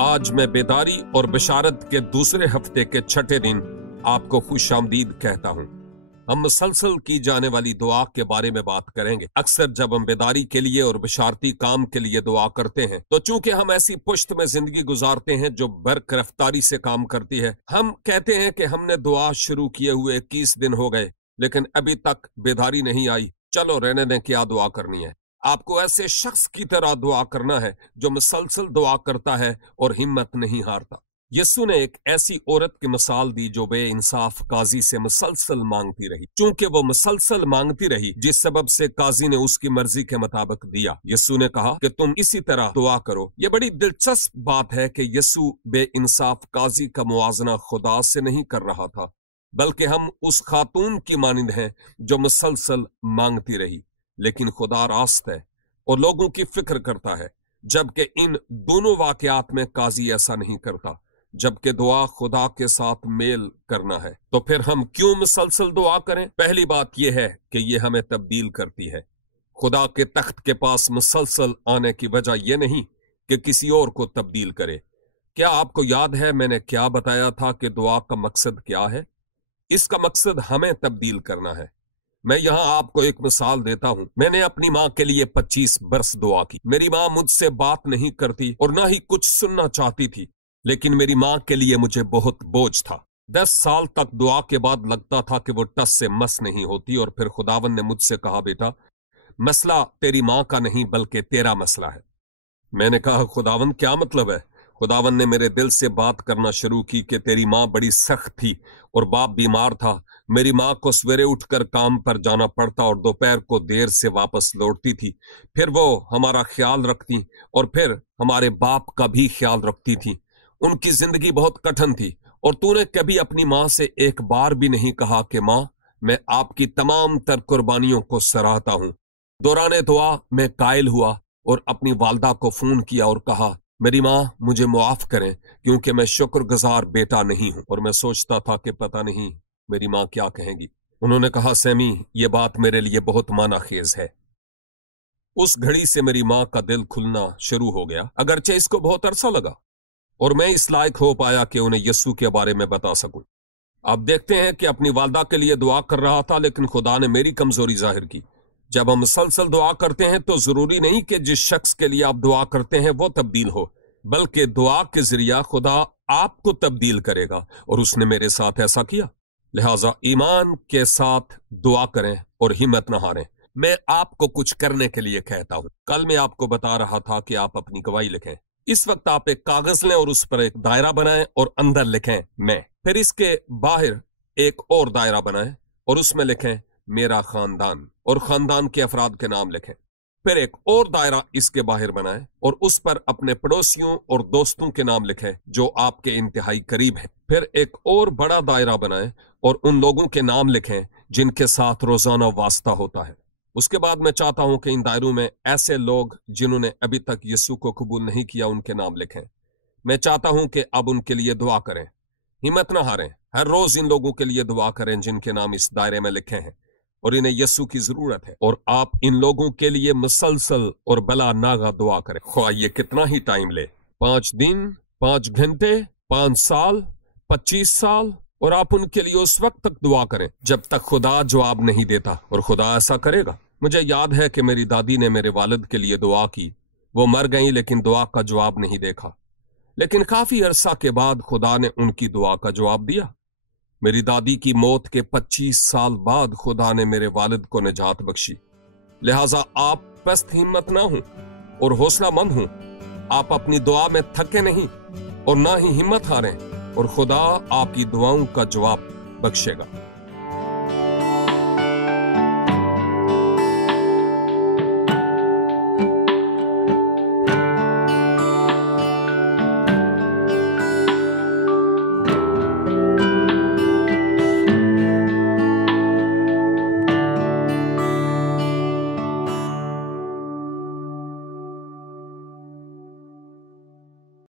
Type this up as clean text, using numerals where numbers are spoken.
आज मैं बेदारी और बशारत के दूसरे हफ्ते के छठे दिन आपको खुश आमदीद कहता हूँ। हम मुसलसल की जाने वाली दुआ के बारे में बात करेंगे। अक्सर जब हम बेदारी के लिए और बशारती काम के लिए दुआ करते हैं तो चूंकि हम ऐसी पुश्त में जिंदगी गुजारते हैं जो बर्क रफ्तारी से काम करती है, हम कहते हैं कि हमने दुआ शुरू किए हुए 21 दिन हो गए लेकिन अभी तक बेदारी नहीं आई, चलो रहने दें, क्या दुआ करनी है। आपको ऐसे शख्स की तरह दुआ करना है जो मुसलसल दुआ करता है और हिम्मत नहीं हारता। यीशु ने एक ऐसी औरत की मिसाल दी जो बेइंसाफ काजी से मुसलसल मांगती रही। चूंकि वो मुसलसल मांगती रही, जिस सबब से काजी ने उसकी मर्जी के मुताबिक दिया। यीशु ने कहा कि तुम इसी तरह दुआ करो। ये बड़ी दिलचस्प बात है कि यीशु बेइंसाफ काजी का मुआजना खुदा से नहीं कर रहा था, बल्कि हम उस खातून की मानिंद हैं जो मुसलसल मांगती रही, लेकिन खुदा रास्त है और लोगों की फिक्र करता है, जबकि इन दोनों वाकयात में काजी ऐसा नहीं करता। जबकि दुआ खुदा के साथ मेल करना है, तो फिर हम क्यों मुसलसल दुआ करें? पहली बात यह है कि यह हमें तब्दील करती है। खुदा के तख्त के पास मुसलसल आने की वजह यह नहीं कि किसी और को तब्दील करे। क्या आपको याद है मैंने क्या बताया था कि दुआ का मकसद क्या है? इसका मकसद हमें तब्दील करना है। मैं यहाँ आपको एक मिसाल देता हूँ। मैंने अपनी माँ के लिए 25 बरस दुआ की। मेरी माँ मुझसे बात नहीं करती और ना ही कुछ सुनना चाहती थी, लेकिन मेरी माँ के लिए मुझे बहुत बोझ था। 10 साल तक दुआ के बाद लगता था कि वो टस से मस नहीं होती, और फिर खुदावन ने मुझसे कहा, बेटा मसला तेरी माँ का नहीं बल्कि तेरा मसला है। मैंने कहा, खुदावन क्या मतलब है? खुदावन ने मेरे दिल से बात करना शुरू की कि तेरी माँ बड़ी सख्त थी और बाप बीमार था। मेरी माँ को सवेरे उठकर काम पर जाना पड़ता और दोपहर को देर से वापस लौटती थी। फिर वो हमारा ख्याल रखती और फिर हमारे बाप का भी ख्याल रखती थी। उनकी जिंदगी बहुत कठिन थी, और तूने कभी अपनी माँ से एक बार भी नहीं कहा कि माँ मैं आपकी तमाम तर कुर्बानियों को सराहता हूँ। दौराने दुआ मैं कायल हुआ और अपनी वालदा को फोन किया और कहा, मेरी माँ मुझे मुआफ करें क्योंकि मैं शुक्रगुजार बेटा नहीं हूँ। और मैं सोचता था कि पता नहीं मेरी माँ क्या कहेंगी। उन्होंने कहा, सैमी ये बात मेरे लिए बहुत मानाखेज है। उस घड़ी से मेरी माँ का दिल खुलना शुरू हो गया, अगरचे इसको बहुत अरसा लगा, और मैं इस लायक हो पाया कि उन्हें यस्सु के बारे में बता सकूं। आप देखते हैं कि अपनी वालदा के लिए दुआ कर रहा था, लेकिन खुदा ने मेरी कमजोरी जाहिर की। जब हम मुसलसल दुआ करते हैं तो जरूरी नहीं कि जिस शख्स के लिए आप दुआ करते हैं वो तब्दील हो, बल्कि दुआ के जरिया खुदा आपको तब्दील करेगा, और उसने मेरे साथ ऐसा किया। लिहाजा ईमान के साथ दुआ करें और हिम्मत न हारें। मैं आपको कुछ करने के लिए कहता हूं। कल मैं आपको बता रहा था कि आप अपनी गवाही लिखें। इस वक्त आप एक कागज लें और उस पर एक दायरा बनाएं और अंदर लिखें मैं। फिर इसके बाहर एक और दायरा बनाएं और उसमें लिखें मेरा खानदान, और खानदान के अफराद के नाम लिखें। फिर एक और दायरा इसके बाहर बनाएं और उस पर अपने पड़ोसियों और दोस्तों के नाम लिखें जो आपके इंतहाई करीब हैं। फिर एक और बड़ा दायरा बनाएं और उन लोगों के नाम लिखें जिनके साथ रोजाना वास्ता होता है। उसके बाद मैं चाहता हूं कि इन दायरों में ऐसे लोग जिन्होंने अभी तक यीशु को कबूल नहीं किया उनके नाम लिखें। मैं चाहता हूं कि अब उनके लिए दुआ करें। हिम्मत ना हारें, हर रोज इन लोगों के लिए दुआ करें जिनके नाम इस दायरे में लिखे हैं और इन्हें यीशु की जरूरत है, और आप इन लोगों के लिए मुसलसल और बला नागा दुआ करें। ख्वाह ये कितना ही टाइम ले, 5 दिन, 5 घंटे, 5 साल, 25 साल, और आप उनके लिए उस वक्त तक दुआ करें जब तक खुदा जवाब नहीं देता, और खुदा ऐसा करेगा। मुझे याद है कि मेरी दादी ने मेरे वालिद के लिए दुआ की। वो मर गई लेकिन दुआ का जवाब नहीं देखा, लेकिन काफी अरसा के बाद खुदा ने उनकी दुआ का जवाब दिया। मेरी दादी की मौत के 25 साल बाद खुदा ने मेरे वालिद को निजात बख्शी। लिहाजा आप पस्त हिम्मत ना हों और हौसला मंद हों। आप अपनी दुआ में थके नहीं और ना ही हिम्मत हारें, और खुदा आपकी दुआओं का जवाब बख्शेगा।